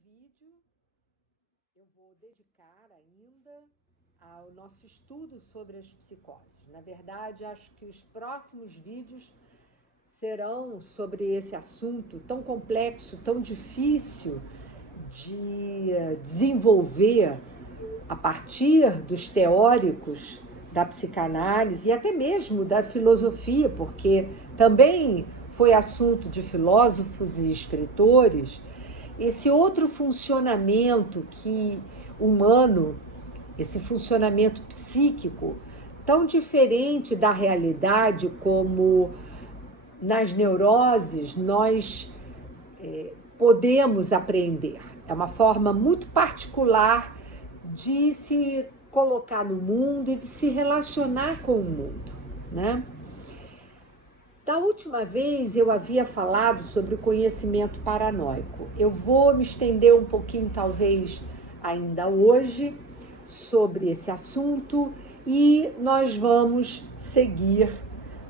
vídeo eu vou dedicar ainda ao nosso estudo sobre as psicoses. Na verdade, acho que os próximos vídeos serão sobre esse assunto tão complexo, tão difícil de desenvolver a partir dos teóricos da psicanálise e até mesmo da filosofia, porque também foi assunto de filósofos e escritores, esse outro funcionamento humano, esse funcionamento psíquico, tão diferente da realidade como nas neuroses nós podemos aprender. É uma forma muito particular de se colocar no mundo e de se relacionar com o mundo, né? Da última vez eu havia falado sobre o conhecimento paranoico. Eu vou me estender um pouquinho, talvez ainda hoje, sobre esse assunto e nós vamos seguir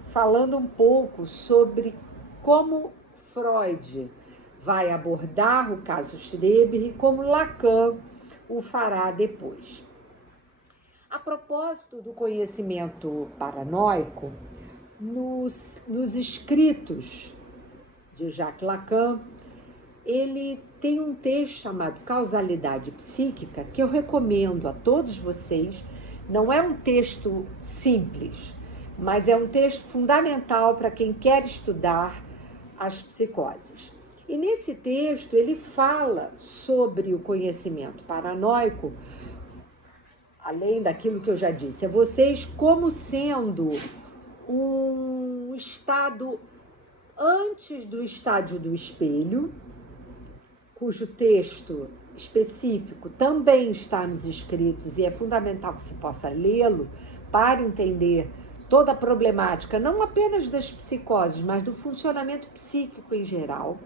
falando um pouco sobre como Freud vai abordar o caso Schreber e como Lacan o fará depois. A propósito do conhecimento paranoico, nos escritos de Jacques Lacan, ele tem um texto chamado Causalidade Psíquica, que eu recomendo a todos vocês. Não é um texto simples, mas é um texto fundamental para quem quer estudar as psicoses. E nesse texto ele fala sobre o conhecimento paranoico, além daquilo que eu já disse a vocês, como sendo um estado antes do estádio do espelho, cujo texto específico também está nos escritos e é fundamental que se possa lê-lo para entender toda a problemática, não apenas das psicoses, mas do funcionamento psíquico em geral.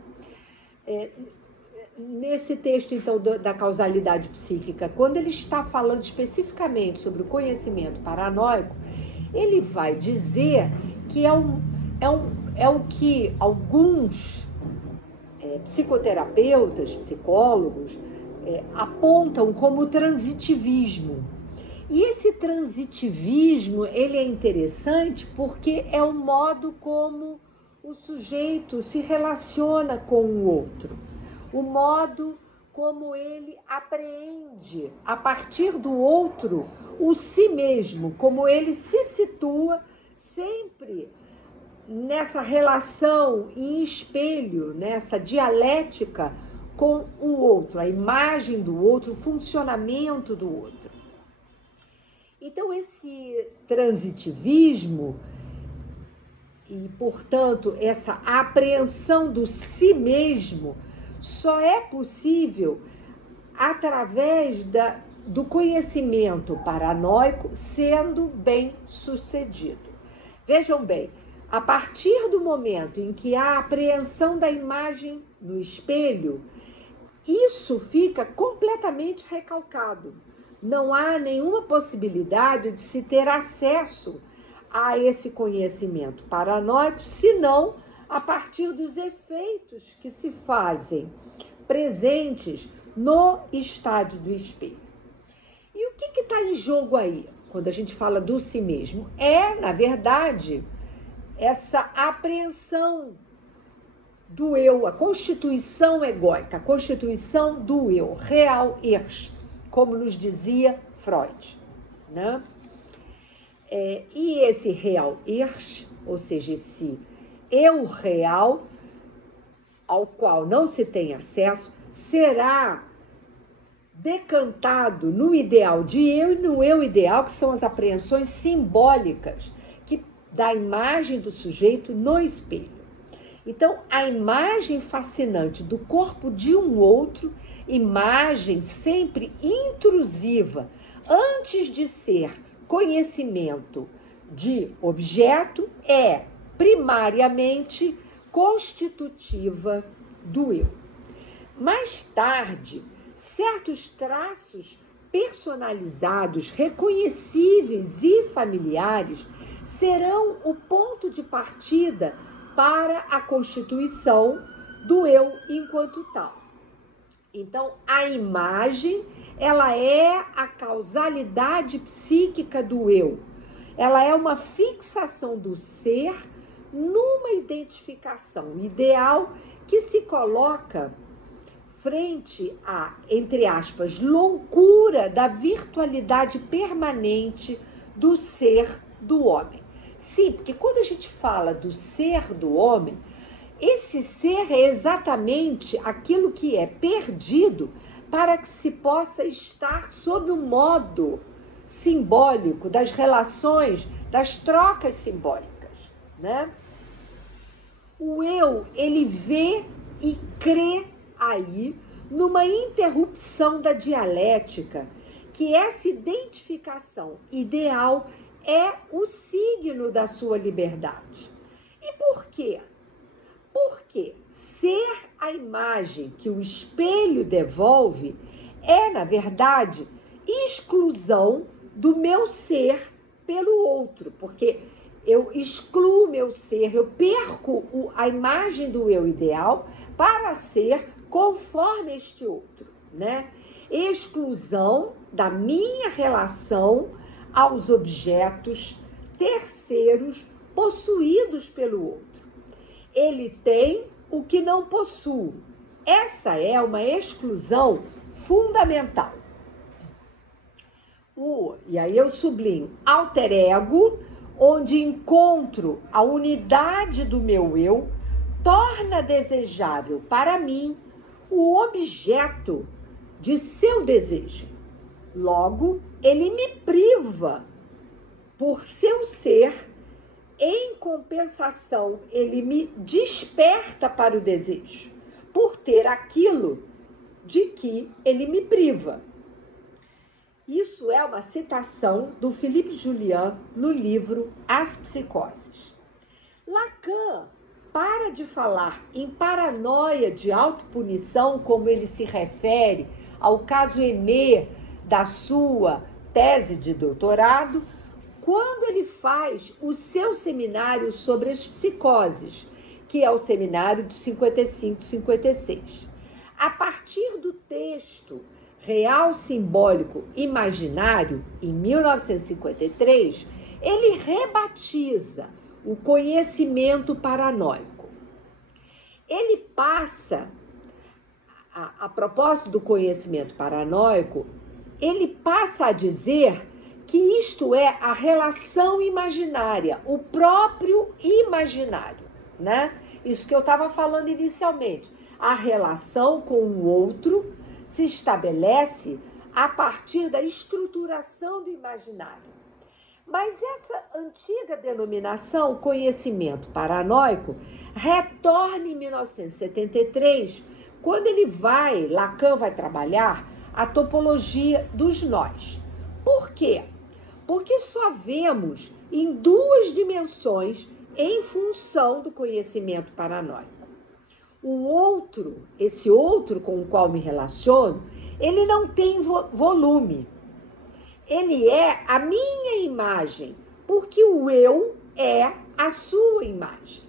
Nesse texto, então, da causalidade psíquica, quando ele está falando especificamente sobre o conhecimento paranoico, ele vai dizer que é o que alguns psicoterapeutas, psicólogos, apontam como transitivismo. E esse transitivismo, ele é interessante porque é o modo como o sujeito se relaciona com o outro, o modo como ele apreende, a partir do outro, o si mesmo, como ele se situa sempre nessa relação em espelho, nessa dialética com o outro, a imagem do outro, o funcionamento do outro. Então, esse transitivismo e, portanto, essa apreensão do si mesmo só é possível através do conhecimento paranoico sendo bem sucedido. Vejam bem, a partir do momento em que há a apreensão da imagem no espelho, isso fica completamente recalcado. Não há nenhuma possibilidade de se ter acesso a esse conhecimento paranoico, senão a partir dos efeitos que se fazem presentes no estádio do espelho. E o que está em jogo aí, quando a gente fala do si mesmo? Na verdade, essa apreensão do eu, a constituição egóica, a constituição do eu, real ich, como nos dizia Freud, né? E esse real ich, ou seja, esse eu real, ao qual não se tem acesso, será decantado no ideal de eu e no eu ideal, que são as apreensões simbólicas da imagem do sujeito no espelho. Então, a imagem fascinante do corpo de um outro, imagem sempre intrusiva, antes de ser conhecimento de objeto, é primariamente constitutiva do eu. Mais tarde, certos traços personalizados, reconhecíveis e familiares serão o ponto de partida para a constituição do eu enquanto tal. Então, a imagem, ela é a causalidade psíquica do eu. Ela é uma fixação do ser numa identificação ideal que se coloca frente à, entre aspas, loucura da virtualidade permanente do ser do homem. Sim, porque quando a gente fala do ser do homem, esse ser é exatamente aquilo que é perdido para que se possa estar sob o modo simbólico das relações, das trocas simbólicas, né? O eu, ele vê e crê aí numa interrupção da dialética, que essa identificação ideal é o signo da sua liberdade. E por quê? Porque ser a imagem que o espelho devolve é, na verdade, exclusão do meu ser pelo outro, porque eu excluo o meu ser, eu perco a imagem do eu ideal para ser conforme este outro, né? Exclusão da minha relação aos objetos terceiros possuídos pelo outro. Ele tem o que não possuo. Essa é uma exclusão fundamental. E aí eu sublinho, alter ego, onde encontro a unidade do meu eu, torna desejável para mim o objeto de seu desejo. Logo, ele me priva por seu ser. Em compensação, ele me desperta para o desejo, por ter aquilo de que ele me priva. Isso é uma citação do Philippe Julian no livro As Psicoses. Lacan para de falar em paranoia de autopunição, como ele se refere ao caso Aimé da sua tese de doutorado, quando ele faz o seu seminário sobre as psicoses, que é o seminário de 55-56. A partir do texto Real Simbólico Imaginário, em 1953, ele rebatiza o conhecimento paranoico. Ele passa, a propósito do conhecimento paranoico, ele passa a dizer que isto é a relação imaginária, o próprio imaginário, né? Isso que eu estava falando inicialmente. A relação com o outro se estabelece a partir da estruturação do imaginário. Mas essa antiga denominação, conhecimento paranoico, retorna em 1973, quando Lacan vai trabalhar a topologia dos nós. Por quê? Porque só vemos em duas dimensões em função do conhecimento paranoico. O outro, esse outro com o qual me relaciono, ele não tem volume. Ele é a minha imagem, porque o eu é a sua imagem.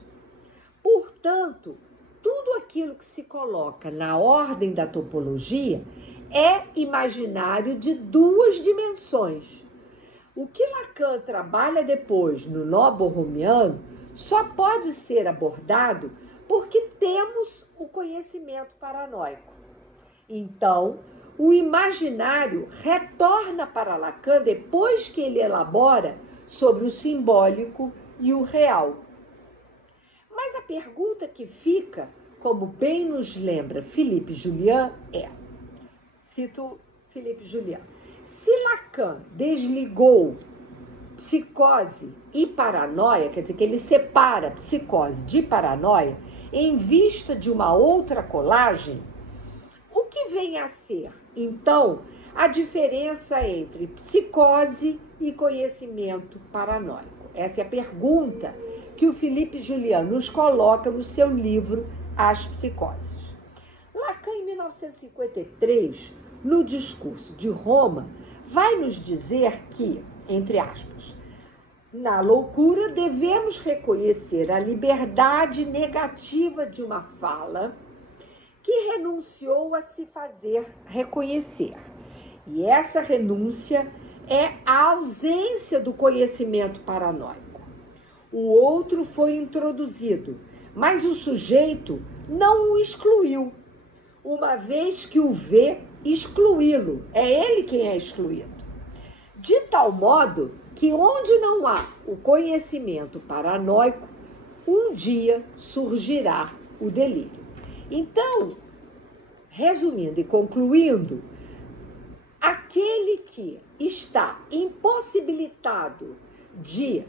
Portanto, tudo aquilo que se coloca na ordem da topologia é imaginário de duas dimensões. O que Lacan trabalha depois no nó borromiano só pode ser abordado porque temos o conhecimento paranoico. Então, o imaginário retorna para Lacan depois que ele elabora sobre o simbólico e o real. Mas a pergunta que fica, como bem nos lembra Philippe Julian, cito Philippe Julian, se Lacan desligou psicose e paranoia, quer dizer que ele separa psicose de paranoia em vista de uma outra colagem, o que vem a ser, então, a diferença entre psicose e conhecimento paranoico? Essa é a pergunta que o Philippe Julian nos coloca no seu livro As Psicoses. Lacan, em 1953, no discurso de Roma, vai nos dizer que, entre aspas, na loucura devemos reconhecer a liberdade negativa de uma fala que renunciou a se fazer reconhecer. E essa renúncia é a ausência do conhecimento paranoico. O outro foi introduzido, mas o sujeito não o excluiu, uma vez que o vê excluí-lo. É ele quem é excluído. De tal modo que onde não há o conhecimento paranoico, um dia surgirá o delírio. Então, resumindo e concluindo, aquele que está impossibilitado de,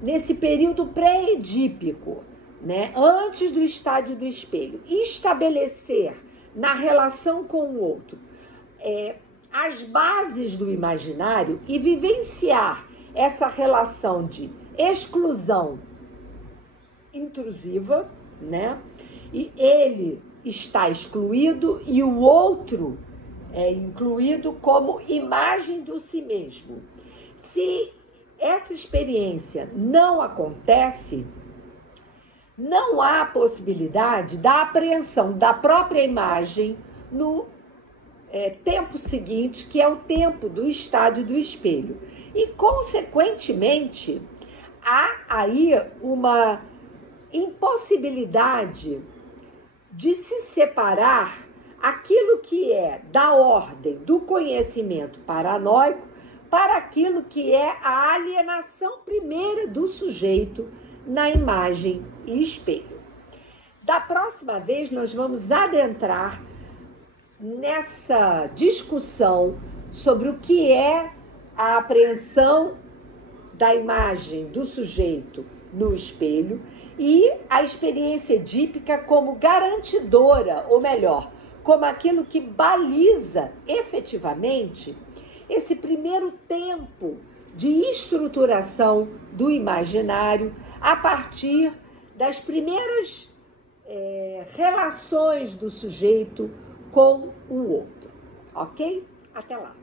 nesse período pré-edípico, né, antes do estádio do espelho, estabelecer na relação com o outro as bases do imaginário e vivenciar essa relação de exclusão intrusiva, né? E ele está excluído e o outro é incluído como imagem do si mesmo. Se essa experiência não acontece, não há possibilidade da apreensão da própria imagem no tempo seguinte, que é o tempo do estádio do espelho. E, consequentemente, há aí uma impossibilidade de se separar aquilo que é da ordem do conhecimento paranoico para aquilo que é a alienação primeira do sujeito na imagem e espelho. Da próxima vez, nós vamos adentrar nessa discussão sobre o que é a apreensão da imagem do sujeito no espelho e a experiência edípica como garantidora, ou melhor, como aquilo que baliza efetivamente esse primeiro tempo de estruturação do imaginário a partir das primeiras relações do sujeito com o outro, ok? Até lá!